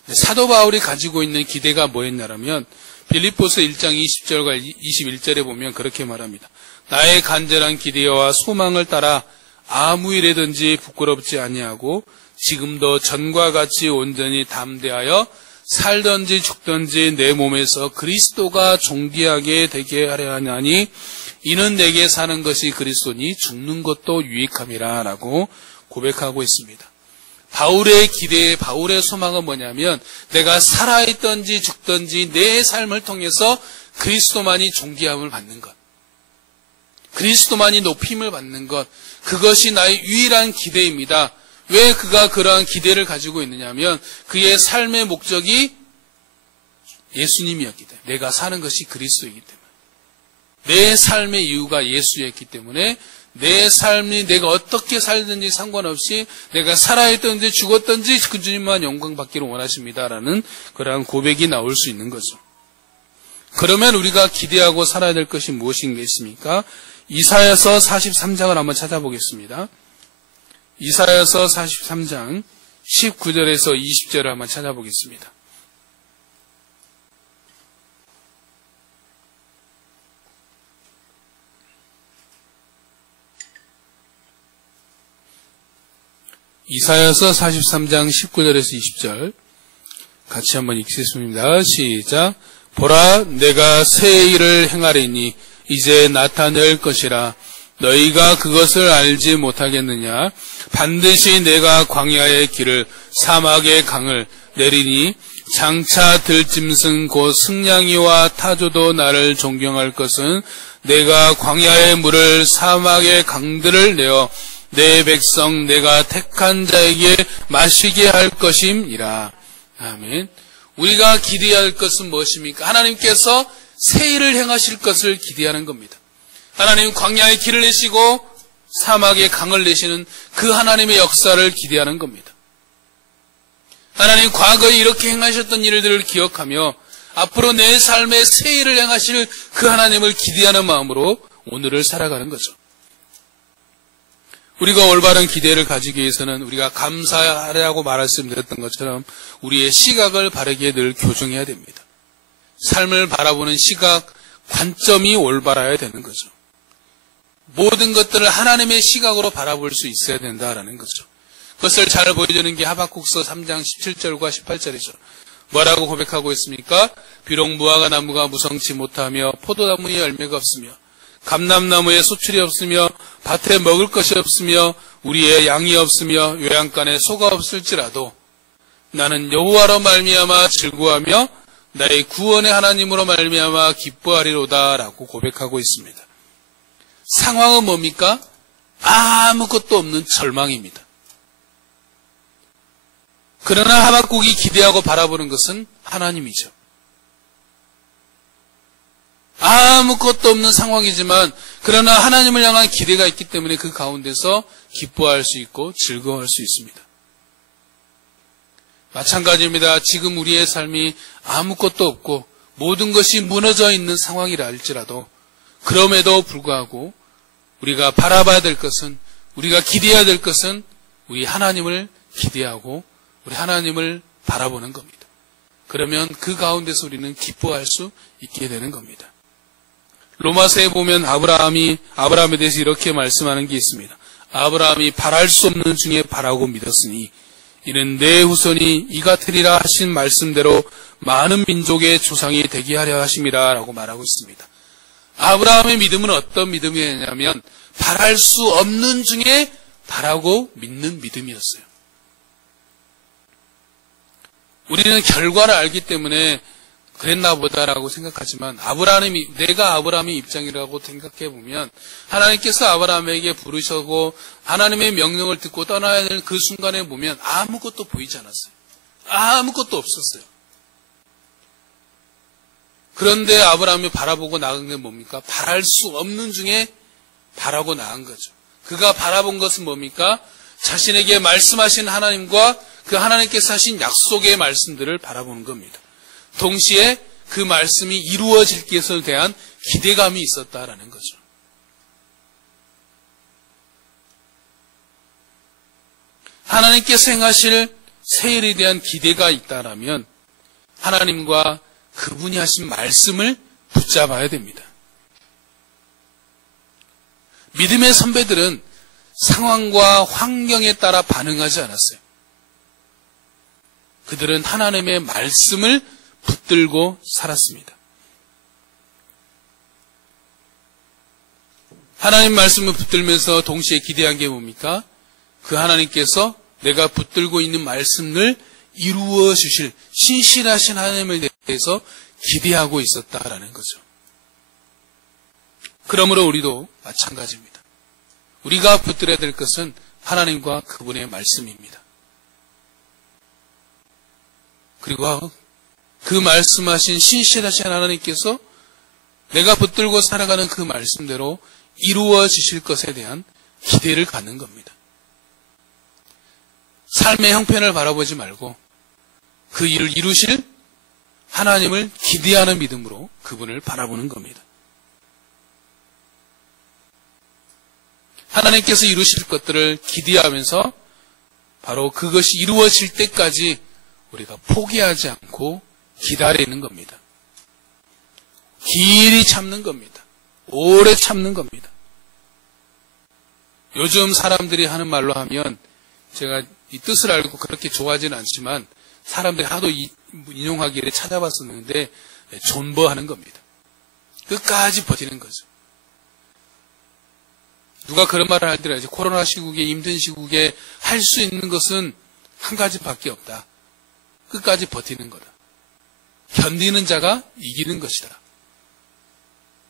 사도 바울이 가지고 있는 기대가 뭐였냐면 빌립보서 1장 20절과 21절에 보면 그렇게 말합니다. 나의 간절한 기대와 소망을 따라 아무 일에든지 부끄럽지 아니하고 지금도 전과 같이 온전히 담대하여 살든지 죽든지 내 몸에서 그리스도가 존귀하게 되게 하려 하냐니 이는 내게 사는 것이 그리스도니 죽는 것도 유익함이라 라고 고백하고 있습니다. 바울의 기대, 바울의 소망은 뭐냐면 내가 살아있든지 죽든지 내 삶을 통해서 그리스도만이 존귀함을 받는 것, 그리스도만이 높임을 받는 것, 그것이 나의 유일한 기대입니다. 왜 그가 그러한 기대를 가지고 있느냐면 그의 삶의 목적이 예수님이었기 때문에, 내가 사는 것이 그리스도이기 때문에, 내 삶의 이유가 예수였기 때문에 내 삶이 내가 어떻게 살든지 상관없이 내가 살아있든지 죽었든지 그 주님만 영광 받기를 원하십니다라는 그러한 고백이 나올 수 있는 거죠. 그러면 우리가 기대하고 살아야 될 것이 무엇인가? 이사야서 43장을 한번 찾아보겠습니다. 이사야서 43장 19절에서 20절을 한번 찾아보겠습니다. 이사야서 43장 19절에서 20절 같이 한번 읽겠습니다. 시작. 보라, 내가 새 일을 행하리니 이제 나타낼 것이라. 너희가 그것을 알지 못하겠느냐? 반드시 내가 광야의 길을 사막의 강을 내리니 장차 들짐승 곧 승냥이와 타조도 나를 존경할 것은 내가 광야의 물을 사막의 강들을 내어 내 백성 내가 택한 자에게 마시게 할 것임이라. 아멘. 우리가 기대할 것은 무엇입니까? 하나님께서 새 일을 행하실 것을 기대하는 겁니다. 하나님 광야의 길을 내시고 사막에 강을 내시는 그 하나님의 역사를 기대하는 겁니다. 하나님 과거에 이렇게 행하셨던 일들을 기억하며 앞으로 내 삶의 새 일을 행하실 그 하나님을 기대하는 마음으로 오늘을 살아가는 거죠. 우리가 올바른 기대를 가지기 위해서는 우리가 감사하라고 말씀드렸던 것처럼 우리의 시각을 바르게 늘 교정해야 됩니다. 삶을 바라보는 시각, 관점이 올바라야 되는 거죠. 모든 것들을 하나님의 시각으로 바라볼 수 있어야 된다라는 거죠. 그것을 잘 보여주는 게 하박국서 3장 17절과 18절이죠. 뭐라고 고백하고 있습니까? 비록 무화과 나무가 무성치 못하며 포도나무에 열매가 없으며 감람나무에 소출이 없으며 밭에 먹을 것이 없으며 우리의 양이 없으며 요양간에 소가 없을지라도 나는 여호와로 말미암아 즐거워하며 나의 구원의 하나님으로 말미암아 기뻐하리로다 라고 고백하고 있습니다. 상황은 뭡니까? 아무것도 없는 절망입니다. 그러나 하박국이 기대하고 바라보는 것은 하나님이죠. 아무것도 없는 상황이지만 그러나 하나님을 향한 기대가 있기 때문에 그 가운데서 기뻐할 수 있고 즐거워할 수 있습니다. 마찬가지입니다. 지금 우리의 삶이 아무것도 없고 모든 것이 무너져 있는 상황이라 할지라도 그럼에도 불구하고 우리가 바라봐야 될 것은, 우리가 기대해야 될 것은 우리 하나님을 기대하고 우리 하나님을 바라보는 겁니다. 그러면 그 가운데서 우리는 기뻐할 수 있게 되는 겁니다. 로마서에 보면 아브라함에 대해서 이렇게 말씀하는 게 있습니다. 아브라함이 바랄 수 없는 중에 바라고 믿었으니 이는 내 후손이 이가 되리라 하신 말씀대로 많은 민족의 조상이 되게 하려 하심이라 라고 말하고 있습니다. 아브라함의 믿음은 어떤 믿음이었냐면 바랄 수 없는 중에 바라고 믿는 믿음이었어요. 우리는 결과를 알기 때문에 그랬나 보다라고 생각하지만 내가 아브라함의 입장이라고 생각해 보면 하나님께서 아브라함에게 부르시고 하나님의 명령을 듣고 떠나야 되는 그 순간에 보면 아무것도 보이지 않았어요. 아무것도 없었어요. 그런데 아브라함이 바라보고 나간 게 뭡니까? 바랄 수 없는 중에 바라고 나간 거죠. 그가 바라본 것은 뭡니까? 자신에게 말씀하신 하나님과 그 하나님께서 하신 약속의 말씀들을 바라보는 겁니다. 동시에 그 말씀이 이루어질 것에 대한 기대감이 있었다라는 거죠. 하나님께서 행하실 새 일에 대한 기대가 있다라면 하나님과 그분이 하신 말씀을 붙잡아야 됩니다. 믿음의 선배들은 상황과 환경에 따라 반응하지 않았어요. 그들은 하나님의 말씀을 붙들고 살았습니다. 하나님 말씀을 붙들면서 동시에 기대한 게 뭡니까? 그 하나님께서 내가 붙들고 있는 말씀을 이루어 주실 신실하신 하나님을 대해서 기대하고 있었다라는 거죠. 그러므로 우리도 마찬가지입니다. 우리가 붙들어야 될 것은 하나님과 그분의 말씀입니다. 그리고 그 말씀하신 신실하신 하나님께서 내가 붙들고 살아가는 그 말씀대로 이루어지실 것에 대한 기대를 갖는 겁니다. 삶의 형편을 바라보지 말고 그 일을 이루실 하나님을 기대하는 믿음으로 그분을 바라보는 겁니다. 하나님께서 이루실 것들을 기대하면서 바로 그것이 이루어질 때까지 우리가 포기하지 않고 기다리는 겁니다. 길이 참는 겁니다. 오래 참는 겁니다. 요즘 사람들이 하는 말로 하면 제가 이 뜻을 알고 그렇게 좋아하지는 않지만 사람들이 하도 인용하기를 찾아봤었는데 존버하는 겁니다. 끝까지 버티는 거죠. 누가 그런 말을 하더라도 코로나 시국에 힘든 시국에 할 수 있는 것은 한 가지밖에 없다. 끝까지 버티는 거다. 견디는 자가 이기는 것이다.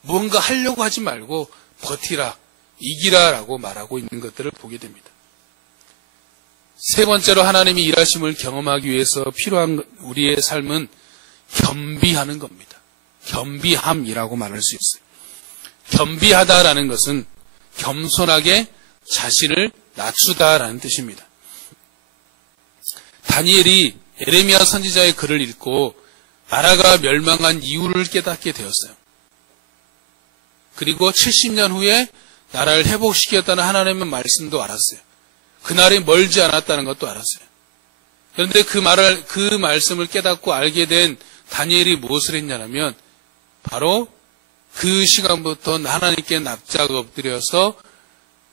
무언가 하려고 하지 말고 버티라, 이기라라고 말하고 있는 것들을 보게 됩니다. 세 번째로 하나님이 일하심을 경험하기 위해서 필요한 우리의 삶은 겸비하는 겁니다. 겸비함이라고 말할 수 있어요. 겸비하다라는 것은 겸손하게 자신을 낮추다라는 뜻입니다. 다니엘이 에레미야 선지자의 글을 읽고 나라가 멸망한 이유를 깨닫게 되었어요. 그리고 70년 후에 나라를 회복시켰다는 하나님의 말씀도 알았어요. 그날이 멀지 않았다는 것도 알았어요. 그런데 그 말씀을 깨닫고 알게 된 다니엘이 무엇을 했냐면 바로 그 시간부터 하나님께 납작 엎드려서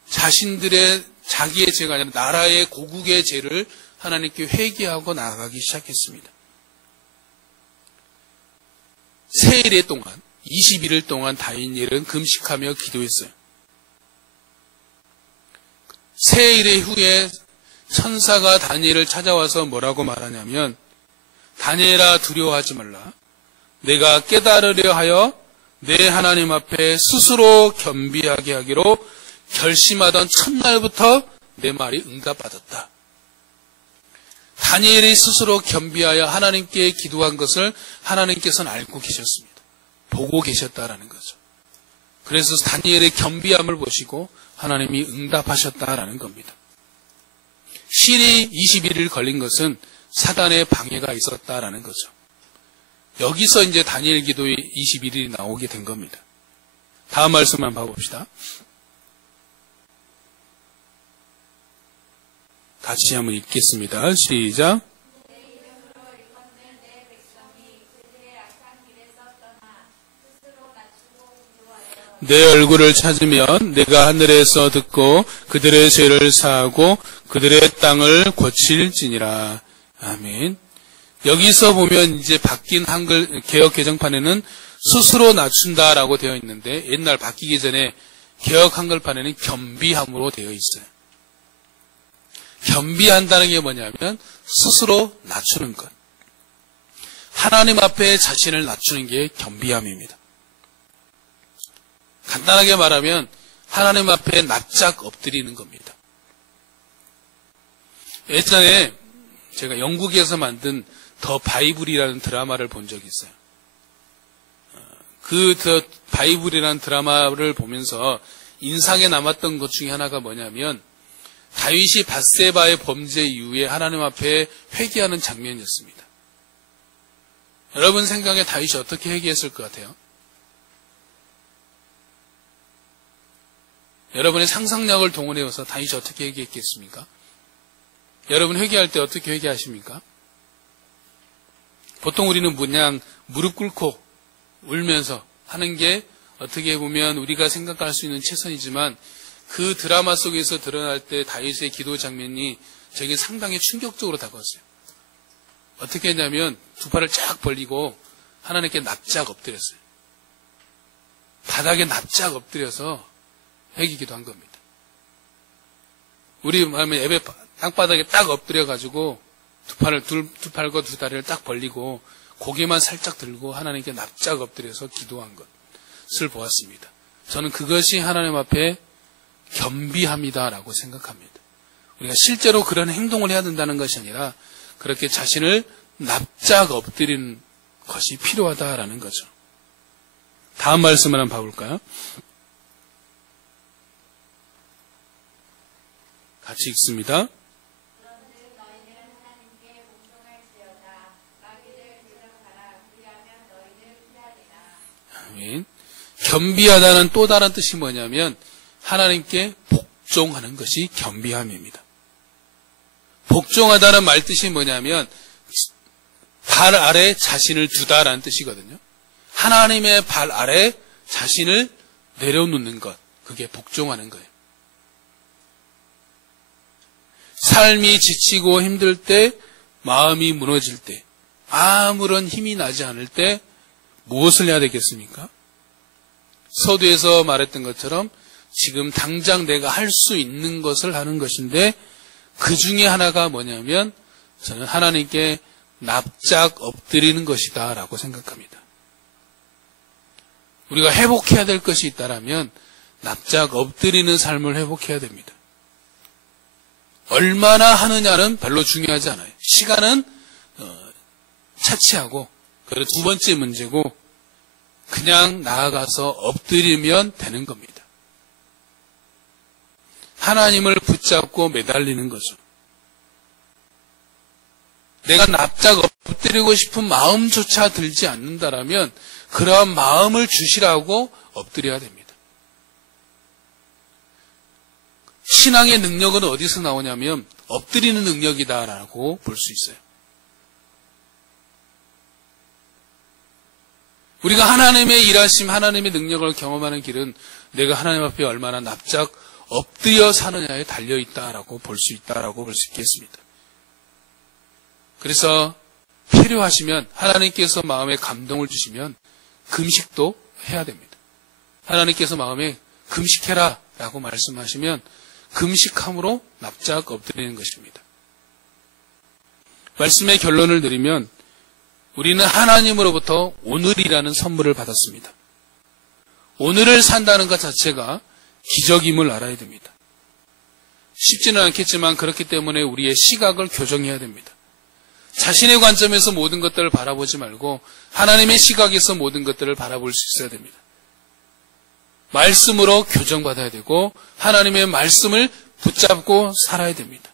자기의 죄가 아니라 나라의 고국의 죄를 하나님께 회개하고 나아가기 시작했습니다. 세일의 동안 21일 동안 다니엘은 금식하며 기도했어요. 세일의 후에 천사가 다니엘을 찾아와서 뭐라고 말하냐면 다니엘아 두려워하지 말라. 내가 깨달으려 하여 내 하나님 앞에 스스로 겸비하게 하기로 결심하던 첫날부터 내 말이 응답받았다. 다니엘이 스스로 겸비하여 하나님께 기도한 것을 하나님께서는 알고 계셨습니다. 보고 계셨다라는 거죠. 그래서 다니엘의 겸비함을 보시고 하나님이 응답하셨다라는 겁니다. 실이 21일 걸린 것은 사단의 방해가 있었다라는 거죠. 여기서 이제 다니엘 기도의 21일이 나오게 된 겁니다. 다음 말씀만 봐봅시다. 같이 한번 읽겠습니다. 시작. 내 얼굴을 찾으면 내가 하늘에서 듣고 그들의 죄를 사하고 그들의 땅을 고칠지니라. 아멘. 여기서 보면 이제 바뀐 한글 개역 개정판에는 스스로 낮춘다라고 되어 있는데 옛날 바뀌기 전에 개역 한글판에는 겸비함으로 되어 있어요. 겸비한다는 게 뭐냐면 스스로 낮추는 것. 하나님 앞에 자신을 낮추는 게 겸비함입니다. 간단하게 말하면 하나님 앞에 납작 엎드리는 겁니다. 예전에 제가 영국에서 만든 더 바이블이라는 드라마를 본 적이 있어요. 그 더 바이블이라는 드라마를 보면서 인상에 남았던 것 중에 하나가 뭐냐면 다윗이 밧세바의 범죄 이후에 하나님 앞에 회개하는 장면이었습니다. 여러분 생각에 다윗이 어떻게 회개했을 것 같아요? 여러분의 상상력을 동원해서 다윗이 어떻게 회개했겠습니까? 여러분 회개할 때 어떻게 회개하십니까? 보통 우리는 그냥 무릎 꿇고 울면서 하는 게 어떻게 보면 우리가 생각할 수 있는 최선이지만 그 드라마 속에서 드러날 때 다윗의 기도 장면이 저에게 상당히 충격적으로 다가왔어요. 어떻게 했냐면 두 팔을 쫙 벌리고 하나님께 납작 엎드렸어요. 바닥에 납작 엎드려서 회개기도 한 겁니다. 우리 마음에 예배 땅바닥에 딱 엎드려가지고 두 팔과 두 다리를 딱 벌리고 고개만 살짝 들고 하나님께 납작 엎드려서 기도한 것을 보았습니다. 저는 그것이 하나님 앞에 겸비함이다라고 생각합니다. 우리가 실제로 그런 행동을 해야 된다는 것이 아니라 그렇게 자신을 납작 엎드리는 것이 필요하다라는 거죠. 다음 말씀을 한번 봐볼까요? 같이 읽습니다. 아멘. 겸비하다는 또 다른 뜻이 뭐냐면 하나님께 복종하는 것이 겸비함입니다. 복종하다는 말 뜻이 뭐냐면 발 아래 자신을 두다라는 뜻이거든요. 하나님의 발 아래 자신을 내려놓는 것, 그게 복종하는 거예요. 삶이 지치고 힘들 때, 마음이 무너질 때, 아무런 힘이 나지 않을 때 무엇을 해야 되겠습니까? 서두에서 말했던 것처럼 지금 당장 내가 할 수 있는 것을 하는 것인데 그 중에 하나가 뭐냐면 저는 하나님께 납작 엎드리는 것이다 라고 생각합니다. 우리가 회복해야 될 것이 있다면 납작 엎드리는 삶을 회복해야 됩니다. 얼마나 하느냐는 별로 중요하지 않아요. 시간은 차치하고 그리고 두 번째 문제고 그냥 나아가서 엎드리면 되는 겁니다. 하나님을 붙잡고 매달리는 거죠. 내가 납작 엎드리고 싶은 마음조차 들지 않는다라면 그러한 마음을 주시라고 엎드려야 됩니다. 신앙의 능력은 어디서 나오냐면 엎드리는 능력이다라고 볼 수 있어요. 우리가 하나님의 일하심, 하나님의 능력을 경험하는 길은 내가 하나님 앞에 얼마나 납작 엎드려 사느냐에 달려있다라고 볼 수 있다라고 볼 수 있겠습니다. 그래서 필요하시면 하나님께서 마음에 감동을 주시면 금식도 해야 됩니다. 하나님께서 마음에 금식해라 라고 말씀하시면 금식함으로 납작 엎드리는 것입니다. 말씀의 결론을 드리면 우리는 하나님으로부터 오늘이라는 선물을 받았습니다. 오늘을 산다는 것 자체가 기적임을 알아야 됩니다. 쉽지는 않겠지만 그렇기 때문에 우리의 시각을 교정해야 됩니다. 자신의 관점에서 모든 것들을 바라보지 말고 하나님의 시각에서 모든 것들을 바라볼 수 있어야 됩니다. 말씀으로 교정받아야 되고 하나님의 말씀을 붙잡고 살아야 됩니다.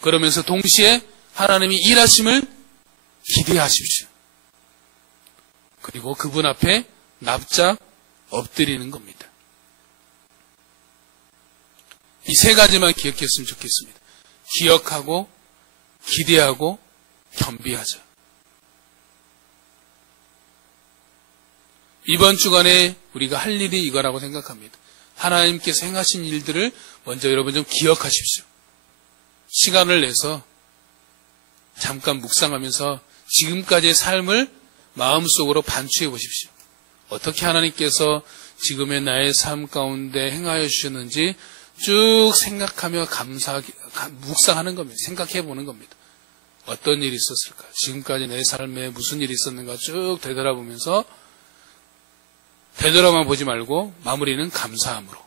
그러면서 동시에 하나님이 일하심을 기대하십시오. 그리고 그분 앞에 납작 엎드리는 겁니다. 이 세 가지만 기억했으면 좋겠습니다. 기억하고 기대하고 겸비하자. 이번 주간에 우리가 할 일이 이거라고 생각합니다. 하나님께서 행하신 일들을 먼저 여러분 좀 기억하십시오. 시간을 내서 잠깐 묵상하면서 지금까지의 삶을 마음속으로 반추해 보십시오. 어떻게 하나님께서 지금의 나의 삶 가운데 행하여 주셨는지 쭉 생각하며 묵상하는 겁니다. 생각해 보는 겁니다. 어떤 일이 있었을까? 지금까지 내 삶에 무슨 일이 있었는가 쭉 되돌아보면서 되돌아만 보지 말고 마무리는 감사함으로.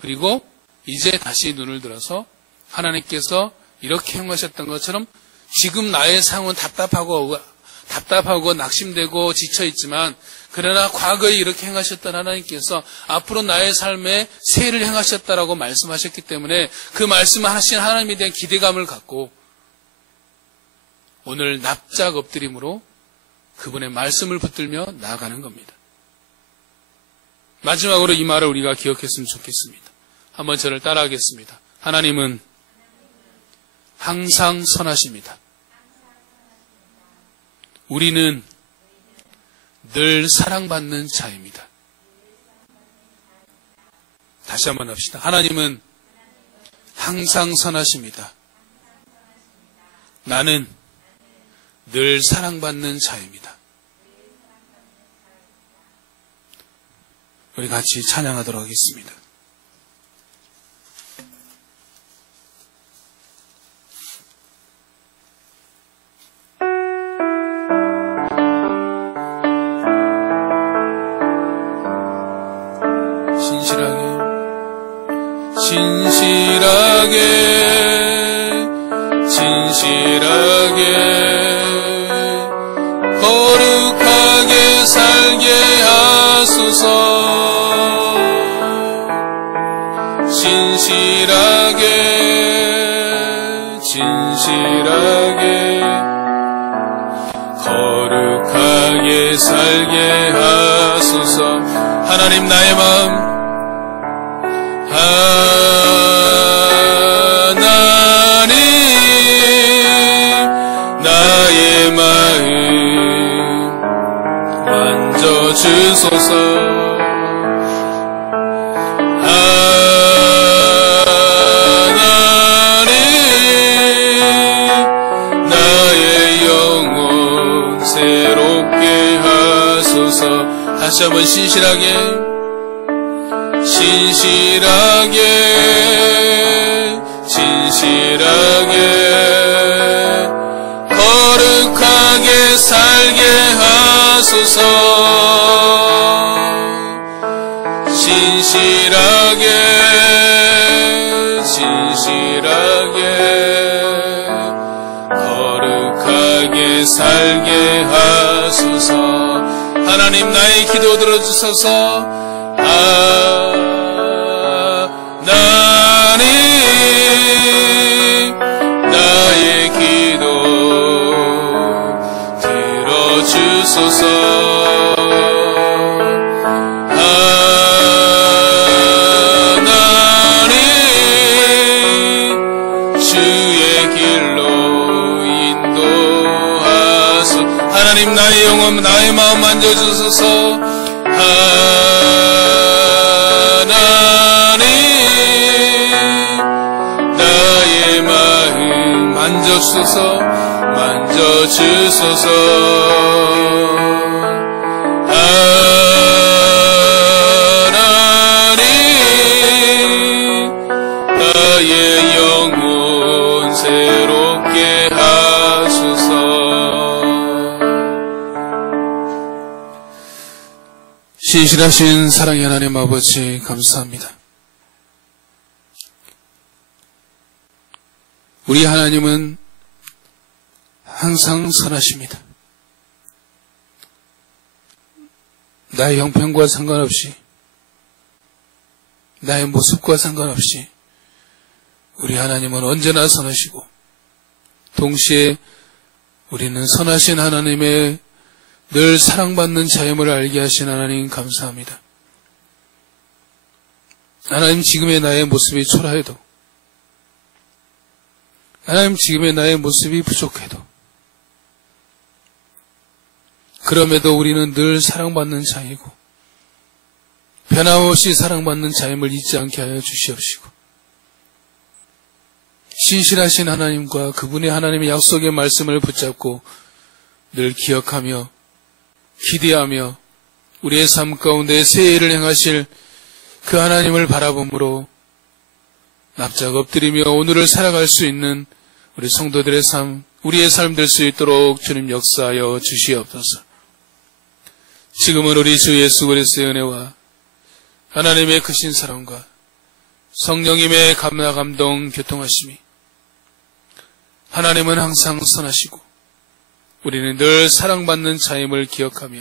그리고 이제 다시 눈을 들어서 하나님께서 이렇게 행하셨던 것처럼 지금 나의 상은 답답하고 낙심되고 지쳐있지만 그러나 과거에 이렇게 행하셨던 하나님께서 앞으로 나의 삶에 새해를 행하셨다라고 말씀하셨기 때문에 그 말씀을 하신 하나님에 대한 기대감을 갖고 오늘 납작 엎드림으로 그분의 말씀을 붙들며 나아가는 겁니다. 마지막으로 이 말을 우리가 기억했으면 좋겠습니다. 한번 저를 따라하겠습니다. 하나님은 항상 선하십니다. 우리는 늘 사랑받는 자입니다. 다시 한번 합시다. 하나님은 항상 선하십니다. 나는 늘 사랑받는 자입니다. 우리 같이 찬양하도록 하겠습니다. 진실하게 거룩하게 살게 하소서. 진실하게 거룩하게 살게 하소서. 하나님 나의 마음 주소서. 하나님 나의 영혼 새롭게 하소서. 다시 한번 신실하게 거룩하게 살게 하소서. 진실하게 거룩하게 살게 하소서. 하나님 나의 기도 들어주소서. 하나님 나의 영혼, 나의 마음 만져주소서. 하나님, 나의 마음 만져주소서. 만져주소서. 하나님, 나의 영혼 새롭게 하소서. 신실하신 사랑의 하나님 아버지, 감사합니다. 우리 하나님은 항상 선하십니다. 나의 형편과 상관없이, 나의 모습과 상관없이 우리 하나님은 언제나 선하시고, 동시에 우리는 선하신 하나님의 늘 사랑받는 자임을 알게 하신 하나님 감사합니다. 하나님, 지금의 나의 모습이 초라해도, 하나님, 지금의 나의 모습이 부족해도, 그럼에도 우리는 늘 사랑받는 자이고 변함없이 사랑받는 자임을 잊지 않게 하여 주시옵시고, 신실하신 하나님과 그분의 하나님의 약속의 말씀을 붙잡고 늘 기억하며 기대하며 우리의 삶 가운데 새 일을 행하실 그 하나님을 바라봄으로 납작 엎드리며 오늘을 살아갈 수 있는 우리 성도들의 삶, 우리의 삶 될 수 있도록 주님 역사하여 주시옵소서. 지금은 우리 주 예수 그리스도의 은혜와 하나님의 크신 사랑과 성령님의 감동 교통하심이, 하나님은 항상 선하시고 우리는 늘 사랑받는 자임을 기억하며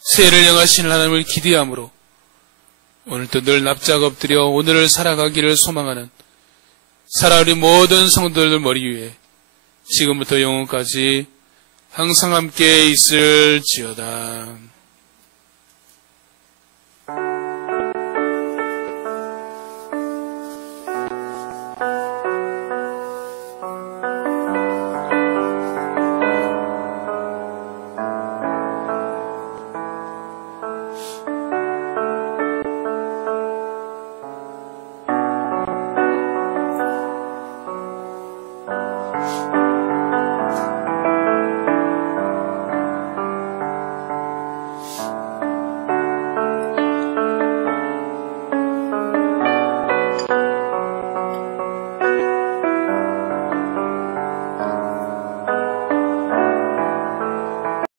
새해를 향하신 하나님을 기대함으로 오늘도 늘 납작 엎드려 오늘을 살아가기를 소망하는 살아우리 모든 성도들 머리 위에 지금부터 영원까지 항상 함께 있을지어다.